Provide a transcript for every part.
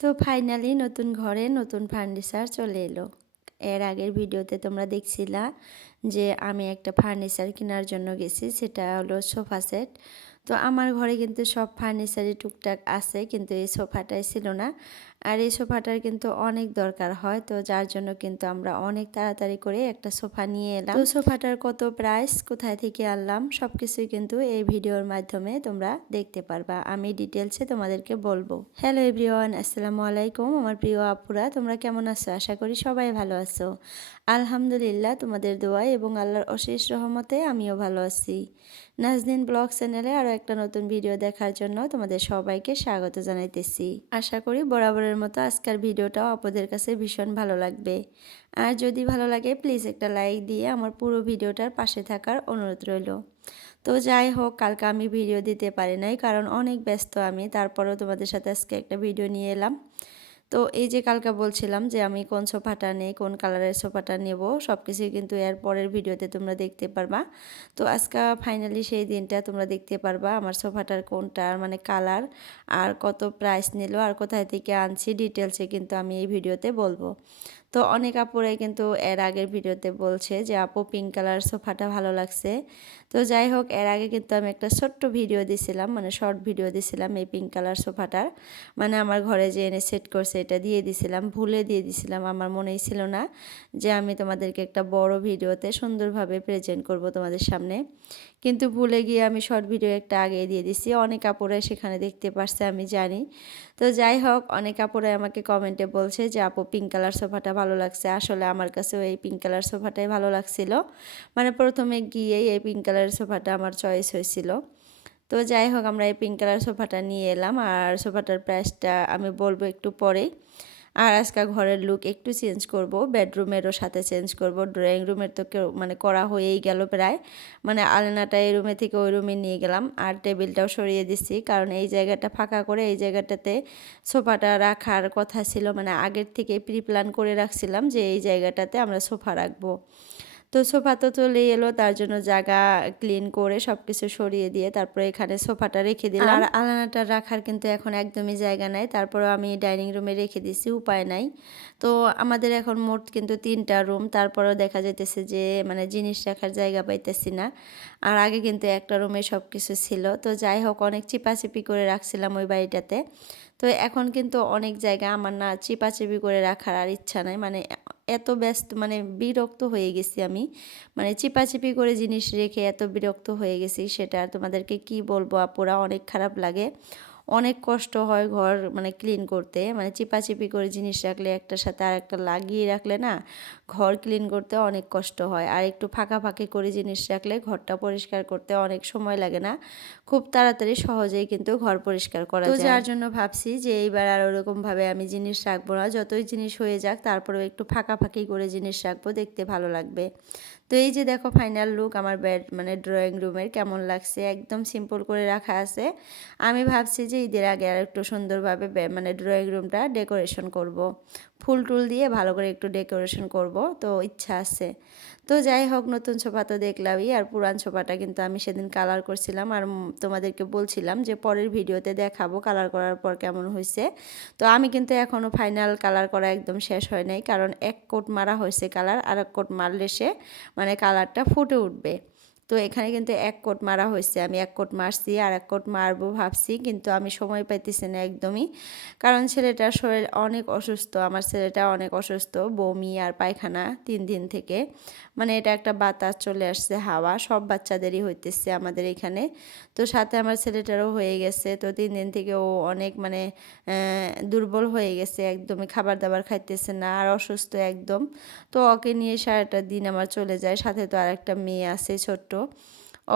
তো ফাইনালি নতুন ঘরে নতুন ফার্নিচার চলে এলো। এর আগের ভিডিওতে তোমরা দেখছিলা যে আমি একটা ফার্নিচার কেনার জন্য গেছি, সেটা হলো সোফা সেট। তো আমার ঘরে কিন্তু সব ফার্নিচারই টুকটাক আছে, কিন্তু এই সোফাটাই ছিল না। আর এই সোফাটার কিন্তু অনেক দরকার হয়, তো যার জন্য কিন্তু আমরা অনেক তাড়াতাড়ি করে একটা সোফা নিয়ে এলাম। তো সোফাটার কত প্রাইস, কোথায় থেকে আনলাম, সব কিছুই কিন্তু এই ভিডিওর মাধ্যমে তোমরা দেখতে পারবা। আমি ডিটেলসে তোমাদেরকে বলবো। হ্যালো এভরিওয়ান, আসসালামু আলাইকুম আমার প্রিয় আপুরা, তোমরা কেমন আছো? আশা করি সবাই ভালো আছো। আলহামদুলিল্লাহ, তোমাদের দোয়ায় এবং আল্লাহর অশেষ রহমতে আমিও ভালো আছি। নাজনীন ব্লগ চ্যানেলে আরও একটা নতুন ভিডিও দেখার জন্য তোমাদের সবাইকে স্বাগত জানাইতেছি। আশা করি বরাবরের মতো আজকের ভিডিওটাও আপনাদের কাছে ভীষণ ভালো লাগবে। আর যদি ভালো লাগে প্লিজ একটা লাইক দিয়ে আমার পুরো ভিডিওটার পাশে থাকার অনুরোধ রইল। তো যাই হোক, কালকে আমি ভিডিও দিতে পারি নাই কারণ অনেক ব্যস্ত আমি, তারপরেও তোমাদের সাথে আজকে একটা ভিডিও নিয়ে এলাম। তো এই যে কালকে বলছিলাম যে আমি কোন সোফাটা নেই, কোন কালারের সোফাটা নেব, সব কিছুই কিন্তু এর পরের ভিডিওতে তোমরা দেখতে পারবা। তো আজকে ফাইনালি সেই দিনটা তোমরা দেখতে পারবা আমার সোফাটার কোনটার মানে কালার, আর কত প্রাইস নিল, আর কোথায় থেকে আনছি ডিটেলসে কিন্তু আমি এই ভিডিওতে বলবো। তো অনেক আপুরাই কিন্তু এর আগের ভিডিওতে বলছে যে আপু পিঙ্ক কালার সোফাটা ভালো লাগছে। তো যাই হোক, এর আগে কিন্তু আমি একটা ছোট্ট ভিডিও দিছিলাম, মানে শর্ট ভিডিও দিছিলাম এই পিঙ্ক কালার সোফাটার, মানে আমার ঘরে যে এনে সেট করছে এটা দিয়ে দিছিলাম, ভুলে দিয়ে দিছিলাম, আমার মনেই ছিল না যে আমি তোমাদেরকে একটা বড় ভিডিওতে সুন্দরভাবে প্রেজেন্ট করব তোমাদের সামনে। কিন্তু ভুলে গিয়ে আমি শর্ট ভিডিও একটা আগে দিয়ে দিছি, অনেক আপুরাই সেখানে দেখতে পারছে আমি জানি। তো যাই হোক, অনেক আপুরাই আমাকে কমেন্টে বলছে যে আপু পিঙ্ক কালার সোফাটা ভালো লাগছে। আসলে আমার কাছেও এই পিঙ্ক কালার সোফাটাই ভালো লাগছিল, মানে প্রথমে গিয়েই এই পিঙ্ক কালার সোফাটা আমার চয়েস হয়েছিল। তো যাই হোক, আমরা এই পিঙ্ক কালার সোফাটা নিয়ে এলাম, আর সোফাটার প্রাইসটা আমি বলবো একটু পরেই। আর আজকে ঘরের লুক একটু চেঞ্জ করব, বেডরুমেরও সাথে চেঞ্জ করব। ড্রয়িং রুমের তো কেউ মানে করা হয়েই গেল প্রায়, মানে আলনাটা এই রুমে থেকে ওই রুমে নিয়ে গেলাম, আর টেবিলটাও সরিয়ে দিচ্ছি কারণ এই জায়গাটা ফাঁকা করে এই জায়গাটাতে সোফাটা রাখার কথা ছিল, মানে আগের থেকে প্রি প্ল্যান করে রাখছিলাম যে এই জায়গাটাতে আমরা সোফা রাখবো। তো সোফা তো চলেই এলো, তার জন্য জায়গা ক্লিন করে সব কিছু সরিয়ে দিয়ে তারপরে এখানে সোফাটা রেখে দিলাম। আর আলনাটা রাখার কিন্তু এখন একদমই জায়গা নাই, তারপরেও আমি ডাইনিং রুমে রেখে দিছি, উপায় নাই। তো আমাদের এখন মোট কিন্তু 3টা রুম, তারপরেও দেখা যাইতেছে যে মানে জিনিস রাখার জায়গা পাইতেছি না। আর আগে কিন্তু একটা রুমে সব কিছু ছিল। তো যাই হোক, অনেক চিপাচিপি করে রাখছিলাম ওই বাড়িটাতে। তো এখন কিন্তু অনেক জায়গা আমার না চিপাচিপি করে রাখার আর ইচ্ছা নাই, মানে এত ব্যস্ত, মানে বিরক্ত হয়ে গেছি আমি, মানে চিপাচিপি করে জিনিস রেখে এত বিরক্ত হয়ে গেছি, সেটা আর তোমাদেরকে কি বলবো আপুরা, অনেক খারাপ লাগে। অনেক কষ্ট হয় ঘর মানে ক্লিন করতে, মানে চিপাচিপি করে জিনিস রাখলে একটার সাথে আর একটা লাগিয়ে রাখলে না ঘর ক্লিন করতে অনেক কষ্ট হয়। আর একটু ফাঁকা ফাঁকি করে জিনিস রাখলে ঘরটা পরিষ্কার করতে অনেক সময় লাগে না, খুব তাড়াতাড়ি সহজেই কিন্তু ঘর পরিষ্কার করা যায়। তো যার জন্য ভাবছি যে এইবার আর ওরকমভাবে আমি জিনিস রাখবো না, যতই জিনিস হয়ে যাক তারপরেও একটু ফাঁকা ফাঁকি করে জিনিস রাখবো, দেখতে ভালো লাগবে। তো এই যে দেখো ফাইনাল লুক আমার বেড মানে ড্রয়িং রুমের কেমন লাগছে, একদম সিম্পল করে রাখা আছে। আমি ভাবছি যে ঈদের আগে আর একটু সুন্দরভাবে মানে ড্রয়িং রুমটা ডেকোরেশন করব, ফুল টুল দিয়ে ভালো করে একটু ডেকোরেশন করব, তো ইচ্ছা আছে। তো যাই হোক, নতুন সোফা তো দেখলামই, আর পুরান সোফাটা কিন্তু আমি সেদিন কালার করছিলাম, আর তোমাদেরকে বলছিলাম যে পরের ভিডিওতে দেখাবো কালার করার পর কেমন হয়েছে। তো আমি কিন্তু এখনও ফাইনাল কালার করা একদম শেষ হয় নাই, কারণ এক কোট মারা হয়েছে কালার, আর এক কোট মারলে সে মানে কালারটা ফুটে উঠবে। তো এখানে কিন্তু এক কোট মারা হয়েছে, আমি এক কোট মারছি, আর এক কোট মারবো ভাবছি, কিন্তু আমি সময় পাইতেছি না একদমই, কারণ ছেলেটার শরীর অনেক অসুস্থ, আমার ছেলেটা অনেক অসুস্থ, বমি আর পায়খানা 3 দিন থেকে, মানে এটা একটা বাতাস চলে আসছে, হাওয়া সব বাচ্চাদেরই হইতেছে আমাদের এখানে। তো সাথে আমার ছেলেটারও হয়ে গেছে, তো 3 দিন থেকে ও অনেক মানে দুর্বল হয়ে গেছে, একদমই খাবার দাবার খাইতেছে না, আর অসুস্থ একদম। তো ওকে নিয়ে সারাটা দিন আমার চলে যায়, সাথে তো আর একটা মেয়ে আছে ছোট্ট,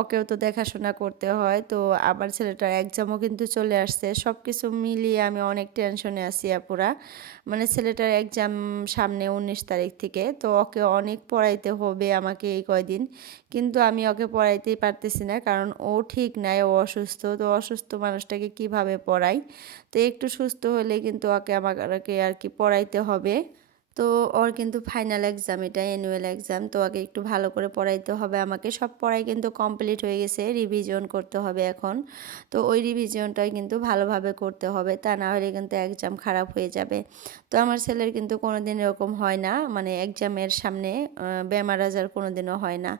ওকেও তো দেখাশোনা করতে হয়। তো আবার ছেলেটার এক্সামও কিন্তু চলে আসছে, সব কিছু মিলিয়ে আমি অনেক টেনশনে আছি আপুরা, মানে ছেলেটার এক্সাম সামনে 19 তারিখ থেকে, তো ওকে অনেক পড়াইতে হবে আমাকে এই কয়দিন, কিন্তু আমি ওকে পড়াইতেই পারতেছি না, কারণ ও ঠিক নাই, ও অসুস্থ, তো অসুস্থ মানুষটাকে কিভাবে পড়াই। তো একটু সুস্থ হলে কিন্তু ওকে আমাকে আর কি পড়াইতে হবে। তো ওর কিন্তু ফাইনাল এক্সাম, এটা অ্যানুয়াল এক্সাম। তো ওকে একটু ভালো করে পড়াইতে হবে আমাকে। সব পড়াই কিন্তু কমপ্লিট হয়ে গেছে, রিভিশন করতে হবে এখন। তো ওই রিভিশনটাই কিন্তু ভালোভাবে করতে হবে, তা না হলে কিন্তু এক্সাম খারাপ হয়ে যাবে। তো আমার ছেলের কিন্তু কোনো দিন এরকম হয় না, মানে এক্সামের সামনে বেমার আজার কোনো দিনও হয় না।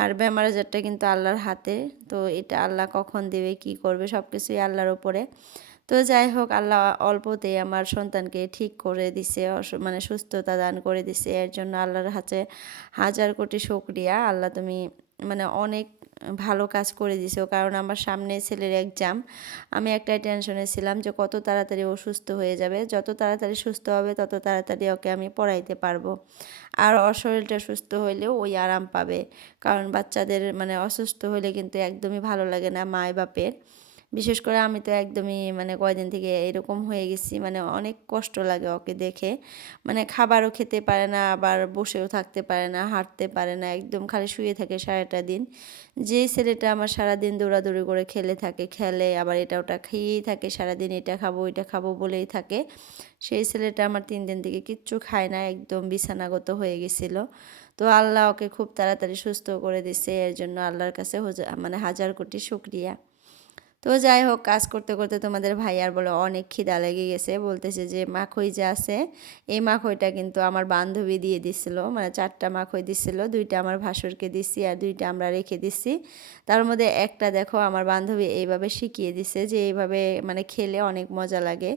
আর বেমার আজারটা কিন্তু আল্লাহর হাতে। তো এটা আল্লাহ কখন দেবে কী করবে সব কিছুই আল্লাহর ওপরে। তো যাই হোক, আল্লাহ অল্পতেই আমার সন্তানকে ঠিক করে দিছে, মানে সুস্থতা দান করে দিছে। এর জন্য আল্লাহর হাতে হাজার কোটি শুকরিয়া। আল্লাহ তুমি মানে অনেক ভালো কাজ করে দিছো, কারণ আমার সামনে ছেলের এক্সাম। আমি একটাই টেনশনে ছিলাম যে কত তাড়াতাড়ি ও সুস্থ হয়ে যাবে। যত তাড়াতাড়ি সুস্থ হবে তত তাড়াতাড়ি ওকে আমি পড়াইতে পারবো। আর ওর শরীরটা সুস্থ হইলেও ওই আরাম পাবে, কারণ বাচ্চাদের মানে অসুস্থ হলে কিন্তু একদমই ভালো লাগে না মায় বাপের। বিশেষ করে আমি তো একদমই মানে কয়দিন থেকে এরকম হয়ে গেছি, মানে অনেক কষ্ট লাগে ওকে দেখে। মানে খাবারও খেতে পারে না, আবার বসেও থাকতে পারে না, হাঁটতে পারে না, একদম খালি শুয়ে থাকে সারাটা দিন। যেই ছেলেটা আমার সারাদিন দৌড়াদৌড়ি করে খেলে আবার এটা ওটা খেয়েই থাকে সারাদিন, এটা খাবো ওইটা খাবো বলেই থাকে। সেই ছেলেটা আমার 3 দিন থেকে কিচ্ছু খায় না, একদম বিছানাগত হয়ে গেছিল। তো আল্লাহ ওকে খুব তাড়াতাড়ি সুস্থ করে দিছে, এর জন্য আল্লাহর কাছে মানে হাজার কোটি শুকরিয়া। তো যাই হোক, কাজ করতে করতে তোমাদের ভাইয়ার বলে অনেক খিদা লেগে গেছে, বলতেছে যে মাখই যে আছে এই মাখইটা কিন্তু আমার বান্ধবী দিয়ে দিছিল, মানে 4টা মাখই দিছিল, 2টা আমার ভাসুরকে দিছি আর 2টা আমরা রেখে দিছি। তার মধ্যে একটা দেখো আমার বান্ধবী এইভাবে শিখিয়ে দিছে যে এইভাবে মানে খেলে অনেক মজা লাগে।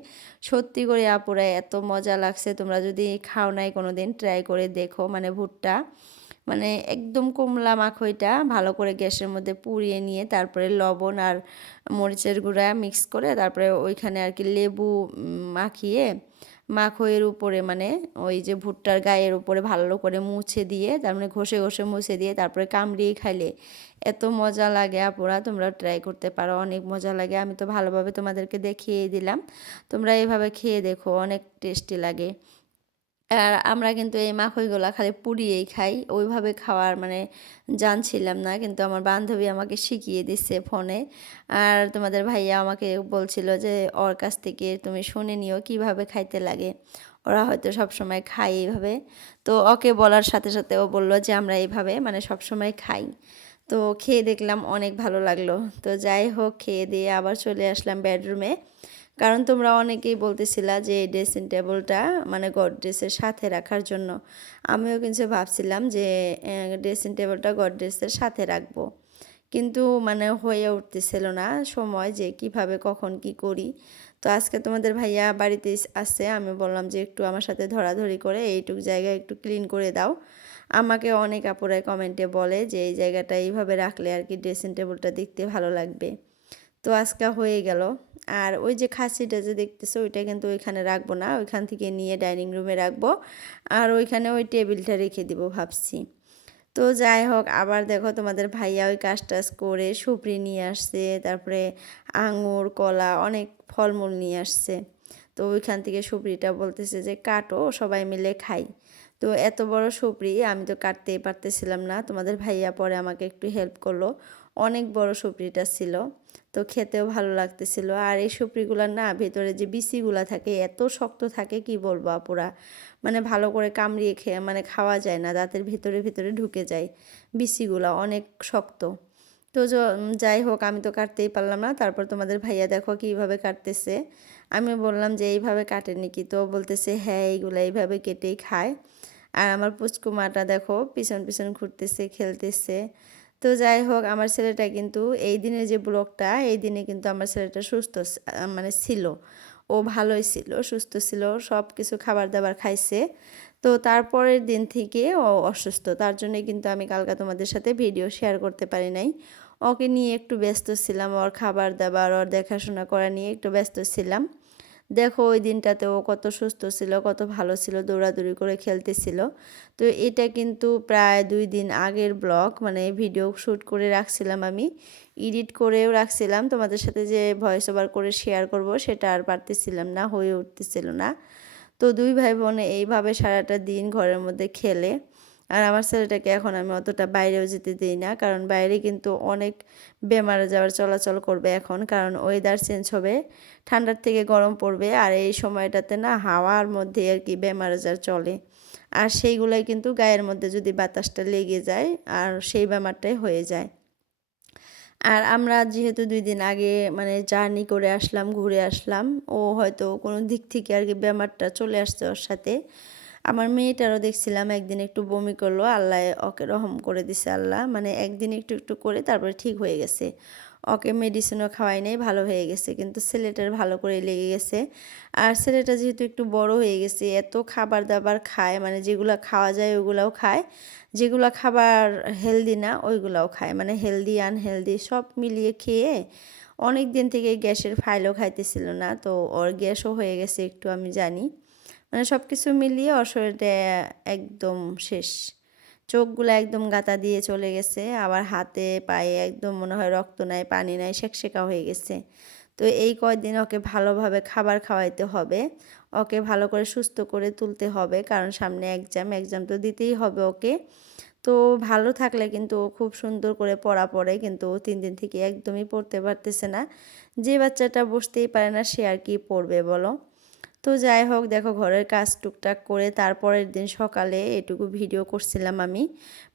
সত্যি করে আপুরা এত মজা লাগছে, তোমরা যদি খাও নাই কোনো দিন ট্রাই করে দেখো। মানে ভুট্টা মানে একদম কমলা মাখইটা ভালো করে গ্যাসের মধ্যে পুড়িয়ে নিয়ে তারপরে লবণ আর মরিচের গুঁড়া মিক্স করে তারপরে ওইখানে আর কি লেবু মাখিয়ে মাখইয়ের উপরে মানে ওই যে ভুট্টার গায়ের উপরে ভালো করে মুছে দিয়ে তার মানে ঘষে ঘষে মুছে দিয়ে তারপরে কামড়িয়ে খাইলে এত মজা লাগে আপুরা, তোমরা ট্রাই করতে পারো, অনেক মজা লাগে। আমি তো ভালোভাবে তোমাদেরকে দেখিয়ে দিলাম, তোমরা এইভাবে খেয়ে দেখো, অনেক টেস্টি লাগে। আর আমরা কিন্তু এই মাখইগুলা খালি পুড়িয়েই খাই, ওইভাবে খাওয়ার মানে জানছিলাম না, কিন্তু আমার বান্ধবী আমাকে শিখিয়ে দিচ্ছে ফোনে। আর তোমাদের ভাইয়া আমাকে বলছিল যে ওর কাছ থেকে তুমি শুনে নিও কিভাবে খাইতে লাগে, ওরা হয়তো সবসময় খায় এইভাবে। তো ওকে বলার সাথে সাথে ও বললো যে আমরা এইভাবে মানে সবসময় খাই। তো খেয়ে দেখলাম অনেক ভালো লাগলো। তো যাই হোক, খেয়ে দিয়ে আবার চলে আসলাম বেডরুমে, কারণ তোমরা অনেকেই বলতেছিলা যে এই ড্রেসিং টেবিলটা মানে গডরেজের সাথে রাখার জন্য। আমিও কিন্তু ভাবছিলাম যে ড্রেসিং টেবিলটা গডরেজের সাথে রাখবো, কিন্তু মানে হয়ে উঠতেছিল না সময় যে কিভাবে কখন কি করি। তো আজকে তোমাদের ভাইয়া বাড়িতে আসছে, আমি বললাম যে একটু আমার সাথে ধরাধরি করে এইটুক জায়গা একটু ক্লিন করে দাও। আমাকে অনেক আপুরাই কমেন্টে বলে যে এই জায়গাটা এইভাবে রাখলে আর কি ড্রেসিং টেবিলটা দেখতে ভালো লাগবে। তো আজকে হয়ে গেল। আর ওই যে খাসিটা যে দেখতেছো ওইটা কিন্তু ওইখানে রাখবো না, ওইখান থেকে নিয়ে ডাইনিং রুমে রাখবো, আর ওইখানে ওই টেবিলটা রেখে দিব ভাবছি। তো যাই হোক, আবার দেখো তোমাদের ভাইয়া ওই কাজ টাজ করে সুপরি নিয়ে আসছে, তারপরে আঙুর কলা অনেক ফলমূল নিয়ে আসছে। তো ওইখান থেকে সুপরিটা বলতেছে যে কাটো সবাই মিলে খাই। তো এত বড় সুপরি আমি তো কাটতেই পারতেছিলাম না, তোমাদের ভাইয়া পরে আমাকে একটু হেল্প করলো। অনেক বড় সুপরিটা ছিল, তো খেতেও ভালো লাগতেছিল। আর এই সুপরিগুলার না ভেতরে যে বিচিগুলা থাকে এত শক্ত থাকে কি বলবো আপুরা, মানে ভালো করে কামড়িয়ে খেয়ে মানে খাওয়া যায় না, দাঁতের ভিতরে ভিতরে ঢুকে যায়, বিচিগুলা অনেক শক্ত। তো যাই হোক, আমি তো কাটতেই পারলাম না। তারপর তোমাদের ভাইয়া দেখো কীভাবে কাটতেছে। আমি বললাম যে এইভাবে কাটেন নাকি, তো বলতেছে হ্যাঁ এইগুলো এইভাবে কেটেই খায়। আর আমার পুচকু মাটা দেখো পিছন পিছন ঘুরতেছে খেলতেছে। তো যাই হোক, আমার ছেলেটা কিন্তু এই দিনের যে ব্লগটা, এই দিনে কিন্তু আমার ছেলেটা সুস্থ মানে ছিল, ও ভালোই ছিল, সুস্থ ছিল, সব কিছু খাবার দাবার খাইছে। তো তারপরের দিন থেকে ও অসুস্থ, তার জন্যে কিন্তু আমি কালকে তোমাদের সাথে ভিডিও শেয়ার করতে পারি নাই। ওকে নিয়ে একটু ব্যস্ত ছিলাম, ওর খাবার দাবার ওর দেখাশোনা করা নিয়ে একটু ব্যস্ত ছিলাম। দেখো ওই দিনটাতে ও কত সুস্থ ছিল, কত ভালো ছিল, দৌড়াদৌড়ি করে খেলতেছিল। তো এটা কিন্তু প্রায় 2 দিন আগের ব্লগ, মানে ভিডিও শ্যুট করে রাখছিলাম আমি, এডিট করেও রাখছিলাম, তোমাদের সাথে যে ভয়েস ওভার করে শেয়ার করব সেটা আর পারতেছিলাম না, হয়ে উঠতেছিল না। তো দুই ভাই বোন এইভাবে সারাটা দিন ঘরের মধ্যে খেলে আর আমার ছেলেটাকে এখন আমি অতটা বাইরেও যেতে দিই না, কারণ বাইরে কিন্তু অনেক বেমার আজার চলাচল করবে এখন, কারণ ওয়েদার চেঞ্জ হবে, ঠান্ডার থেকে গরম পড়বে, আর এই সময়টাতে না হাওয়ার মধ্যে আর কি বেমার আজার চলে, আর সেইগুলাই কিন্তু গায়ের মধ্যে যদি বাতাসটা লেগে যায় আর সেই বেমারটাই হয়ে যায়। আর আমরা যেহেতু 2 দিন আগে মানে জার্নি করে আসলাম, ঘুরে আসলাম, ও হয়তো কোনো দিক থেকে আর কি বেমারটা চলে আসছে ওর সাথে। আমার মেয়েটারও দেখছিলাম একদিন একটু বমি করলো, আল্লাহ ওকে রহম করে দিছে আল্লাহ, মানে একদিন একটু একটু করে তারপরে ঠিক হয়ে গেছে। ওকে মেডিসিনও খাওয়াই নাই, ভালো হয়ে গেছে, কিন্তু ছেলেটার ভালো করে লেগে গেছে। আর ছেলেটা যেহেতু একটু বড় হয়ে গেছে, এত খাবার দাবার খায়, মানে যেগুলো খাওয়া যায় ওগুলাও খায়, যেগুলো খাবার হেলদি না ওইগুলাও খায়, মানে হেলদি আনহেলদি সব মিলিয়ে খেয়ে অনেক দিন থেকে গ্যাসের ফাইলও খাইতেছিল না, তো ওর গ্যাসও হয়ে গেছে একটু, আমি জানি। মানে সব কিছু মিলিয়ে ওর শরীরটা একদম শেষ, চোখগুলো একদম গাতা দিয়ে চলে গেছে, আবার হাতে পায়ে একদম মনে হয় রক্ত নাই, পানি নাই, সেকসেকা হয়ে গেছে। তো এই কয়দিন ওকে ভালোভাবে খাবার খাওয়াইতে হবে, ওকে ভালো করে সুস্থ করে তুলতে হবে, কারণ সামনে এক্সাম তো দিতেই হবে ওকে। তো ভালো থাকলে কিন্তু ও খুব সুন্দর করে পড়া পড়ে, কিন্তু ও 3 দিন থেকে একদমই পড়তে পারতেছে না। যে বাচ্চাটা বসতেই পারে না সে আর কি পড়বে বলো। তো যাই হোক, দেখো ঘরের কাজ টুকটাক করে তারপরের দিন সকালে এটুকু ভিডিও করছিলাম আমি।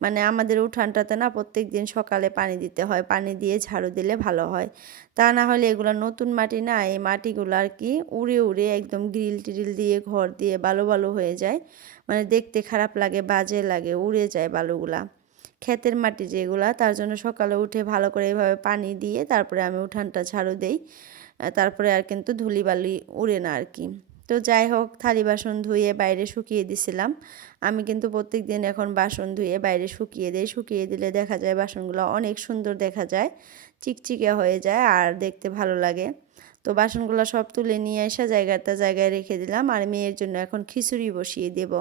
মানে আমাদের উঠানটাতে না প্রত্যেক দিন সকালে পানি দিতে হয়, পানি দিয়ে ঝাড়ু দিলে ভালো হয়, তা না হলে এগুলো নতুন মাটি না, এই মাটিগুলো আর কি উড়ে উড়ে একদম গ্রিল টিরিল দিয়ে ঘর দিয়ে বালু বালু হয়ে যায়, মানে দেখতে খারাপ লাগে, বাজে লাগে, উড়ে যায় বালুগুলা, ক্ষেতের মাটি যেগুলা, তার জন্য সকালে উঠে ভালো করে এভাবে পানি দিয়ে তারপরে আমি উঠানটা ঝাড়ু দেই, তারপরে আর কিন্তু ধুলিবালি উড়ে না আর কি। তো যাই হোক, থালি বাসন ধুয়ে বাইরে শুকিয়ে দিছিলাম। আমি কিন্তু প্রত্যেক দিন এখন বাসন ধুয়ে বাইরে শুকিয়ে দিই, শুকিয়ে দিলে দেখা যায় বাসনগুলো অনেক সুন্দর দেখা যায়, চিকচিকে হয়ে যায় আর দেখতে ভালো লাগে। তো বাসনগুলো সব তুলে নিয়ে এসে জায়গায় রেখে দিলাম, আর মেয়ের জন্য এখন খিচুড়ি বসিয়ে দেব,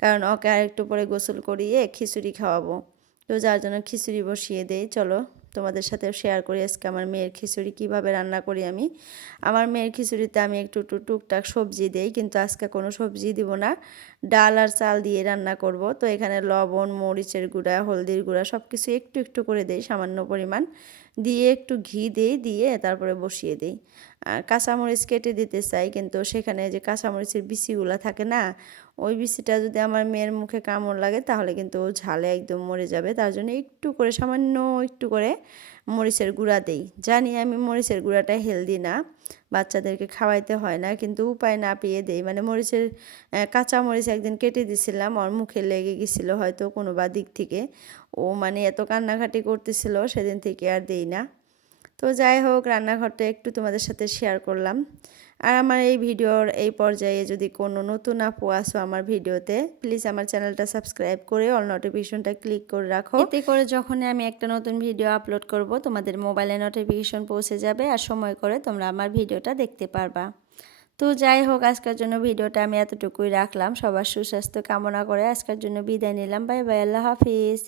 কারণ ওকে আর একটু পরে গোসল করিয়ে খিচুড়ি খাওয়াবো। তো যার জন্য খিচুড়ি বসিয়ে দেই, চলো তোমাদের সাথে শেয়ার করি আজকে আমার মেয়ের খিচুড়ি কিভাবে রান্না করি আমি। আমার মেয়ের খিচুড়িতে আমি একটু টুকটাক সবজি দেই, কিন্তু আজকে কোনো সবজি দিব না, ডাল আর চাল দিয়ে রান্না করব। তো এখানে লবণ, মরিচের গুঁড়া, হলদির গুঁড়া সব কিছু একটু একটু করে দেই, সামান্য পরিমাণ দিয়ে একটু ঘি দেই, দিয়ে তারপরে বসিয়ে দেই। আর কাঁচামরিচ কেটে দিতে চাই, কিন্তু সেখানে যে কাঁচামরিচের বিচিগুলো থাকে না, ওই বিচিটা যদি আমার মেয়ের মুখে কামড় লাগে তাহলে কিন্তু ও ঝালে একদম মরে যাবে, তার জন্য একটু করে সামান্য একটু করে মরিচের গুঁড়া দেই। জানি আমি মরিচের গুঁড়াটা হেলদি না, বাচ্চাদেরকে খাওয়াইতে হয় না, কিন্তু উপায় না পেয়ে দেই। মানে কাঁচা মরিচ একদিন কেটে দিছিলাম, ওর মুখে লেগে গেছিলো হয়তো কোনো বা দিক থেকে, ও মানে এত কান্নাকাটি করতেছিল, সেদিন থেকে আর দেই না। তো যাই হোক, রান্নাঘরটা একটু তোমাদের সাথে শেয়ার করলাম। আর আমার এই ভিডিওর এই পর্যায়ে যদি কোনো নতুন আপু আসো আমার ভিডিওতে, প্লিজ আমার চ্যানেলটা সাবস্ক্রাইব করে অল নোটিফিকেশনটা ক্লিক করে রাখো, এতে করে যখনই আমি একটা নতুন ভিডিও আপলোড করব তোমাদের মোবাইলে নোটিফিকেশন পৌঁছে যাবে, আর সময় করে তোমরা আমার ভিডিওটা দেখতে পারবা। তো যাই হোক, আজকের জন্য ভিডিওটা আমি এতটুকুই রাখলাম, সবার সুস্বাস্থ্য কামনা করে আজকের জন্য বিদায় নিলাম। বাই বাই, আল্লাহ হাফিজ।